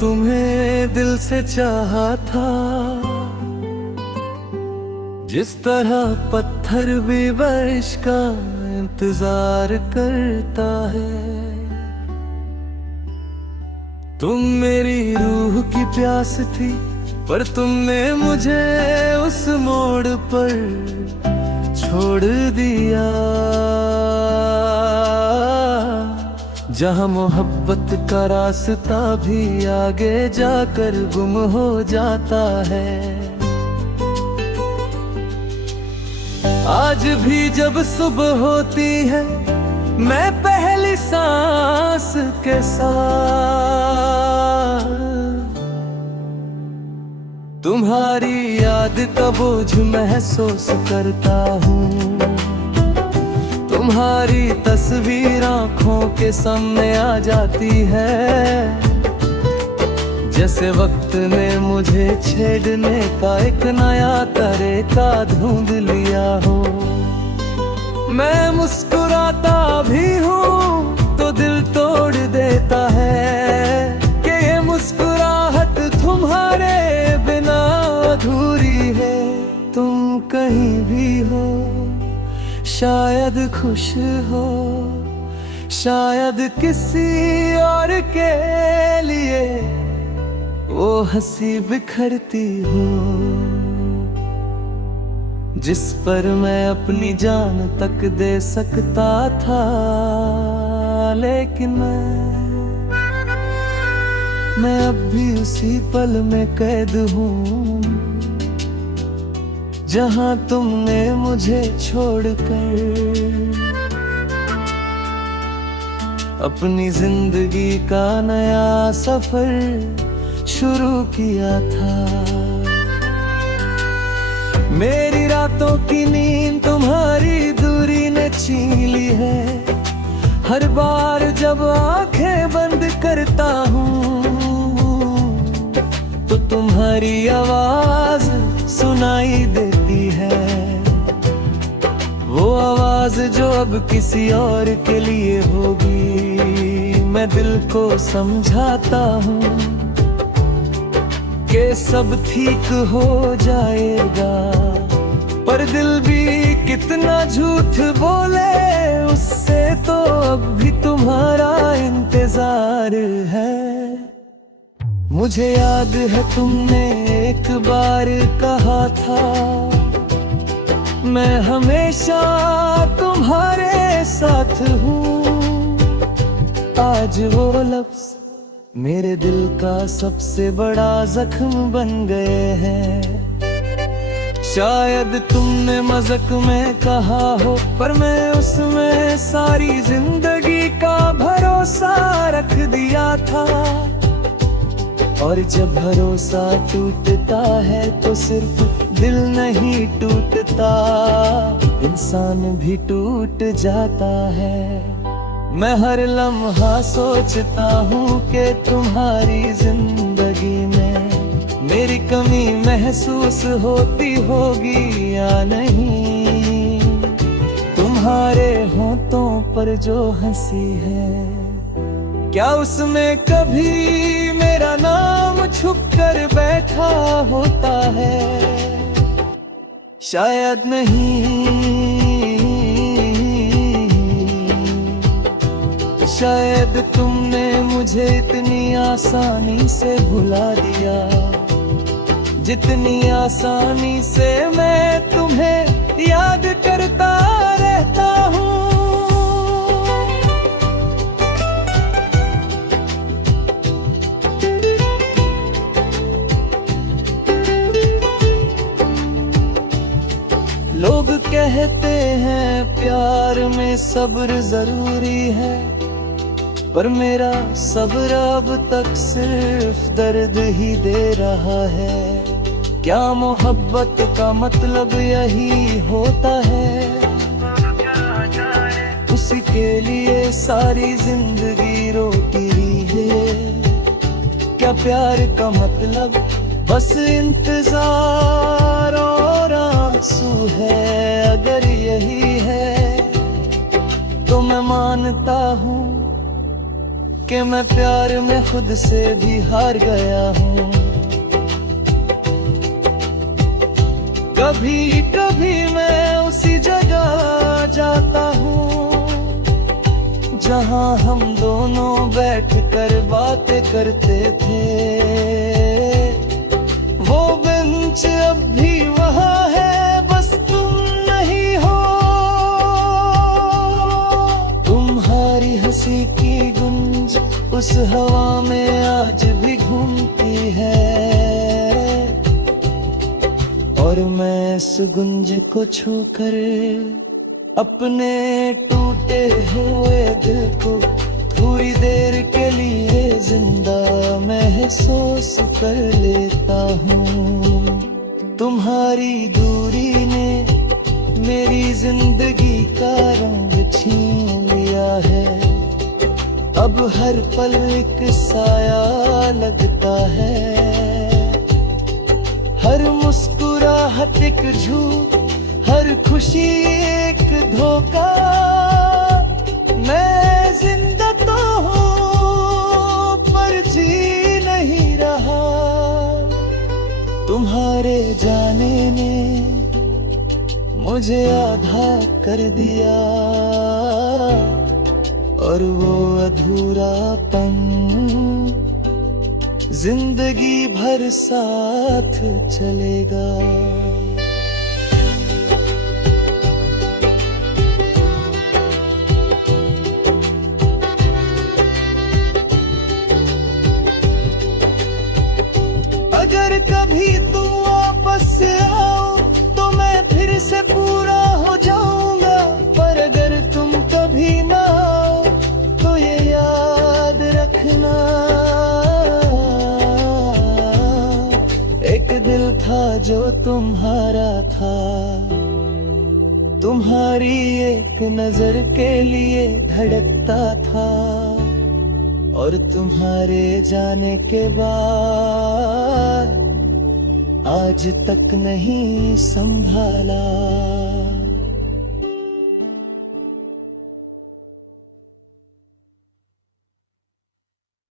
तुम्हें दिल से चाहा था, जिस तरह पत्थर भी बारिश का इंतजार करता है। तुम मेरी रूह की प्यास थी, पर तुमने मुझे उस मोड़ पर छोड़ दिया, जहां मोहब्बत का रास्ता भी आगे जाकर गुम हो जाता है। आज भी जब सुबह होती है, मैं पहली सांस के साथ तुम्हारी याद का बोझ महसूस करता हूँ। तुम्हारी तस्वीर आँखों के सामने आ जाती है, जैसे वक्त ने मुझे छेड़ने का एक नया तरीका ढूंढ लिया हो। मैं मुस्कुराता भी हूँ तो दिल तोड़ देता है, कि ये मुस्कुराहट तुम्हारे बिना अधूरी है। तुम कहीं भी हो, शायद खुश हो, शायद किसी और के लिए वो हंसी बिखरती हो, जिस पर मैं अपनी जान तक दे सकता था। लेकिन मैं अब भी उसी पल में कैद हूँ, जहां तुमने मुझे छोड़कर अपनी जिंदगी का नया सफर शुरू किया था। मेरी रातों की नींद तुम्हारी दूरी ने छीन ली है। हर बार जब आंखें बंद करता हूँ, तो तुम्हारी आवाज सुनाई देती है, वो आवाज जो अब किसी और के लिए होगी। मैं दिल को समझाता हूँ कि सब ठीक हो जाएगा, पर दिल भी कितना झूठ बोले, उससे तो अब भी तुम्हारा इंतजार है। मुझे याद है तुमने एक बार कहा था, मैं हमेशा तुम्हारे साथ हूँ। आज वो लफ्ज़ मेरे दिल का सबसे बड़ा जख्म बन गए हैं। शायद तुमने मजाक में कहा हो, पर मैं उसमें सारी जिंदगी का भरोसा रख दिया था। और जब भरोसा टूटता है तो सिर्फ दिल नहीं टूटता, इंसान भी टूट जाता है। मैं हर लम्हा सोचता हूँ कि तुम्हारी जिंदगी में मेरी कमी महसूस होती होगी या नहीं। तुम्हारे होठों पर जो हंसी है, क्या उसमें कभी मेरा नाम छुप कर बैठा होता है? शायद नहीं, शायद तुमने मुझे इतनी आसानी से भुला दिया, जितनी आसानी से मैं तुम्हें याद करता रहता हूँ। लोग कहते हैं प्यार में सब्र जरूरी है, पर मेरा सब्र अब तक सिर्फ दर्द ही दे रहा है। क्या मोहब्बत का मतलब यही होता है? उसी के लिए सारी जिंदगी रोती है। क्या प्यार का मतलब बस इंतजार और आंसू है? अगर यही है तो मैं मानता हूँ कि मैं प्यार में खुद से भी हार गया हूँ। कभी कभी मैं उसी जगह जाता हूँ जहाँ हम दोनों बैठकर बातें करते थे। वो बेंच अब भी वहाँ है, बस तुम नहीं हो। तुम्हारी हंसी की गूंज उस हवा में आज भी घूमती है, और मैं इस गूंज को छूकर अपने टूटे हुए दिल को थोड़ी देर के लिए जिंदा महसूस कर लेता हूँ। तुम्हारी दूरी ने मेरी जिंदगी का रंग छीन लिया है, अब हर पल एक साया लगता है। हर मुस्कुराहट एक झूठ, हर खुशी एक धोखा। मैं जिंदा तो हूँ पर जी नहीं रहा। तुम्हारे जाने ने मुझे आधा कर दिया, और वो अधूरापन जिंदगी भर साथ चलेगा। अगर कभी तुम वापस आओ तो मैं फिर से पूरा हो जाऊंगा, पर अगर तुम कभी ना आओ तो ये याद रखना, एक दिल था जो तुम्हारा था। तुम्हारी एक नजर के लिए धड़कता था, और तुम्हारे जाने के बाद आज तक नहीं संभाला।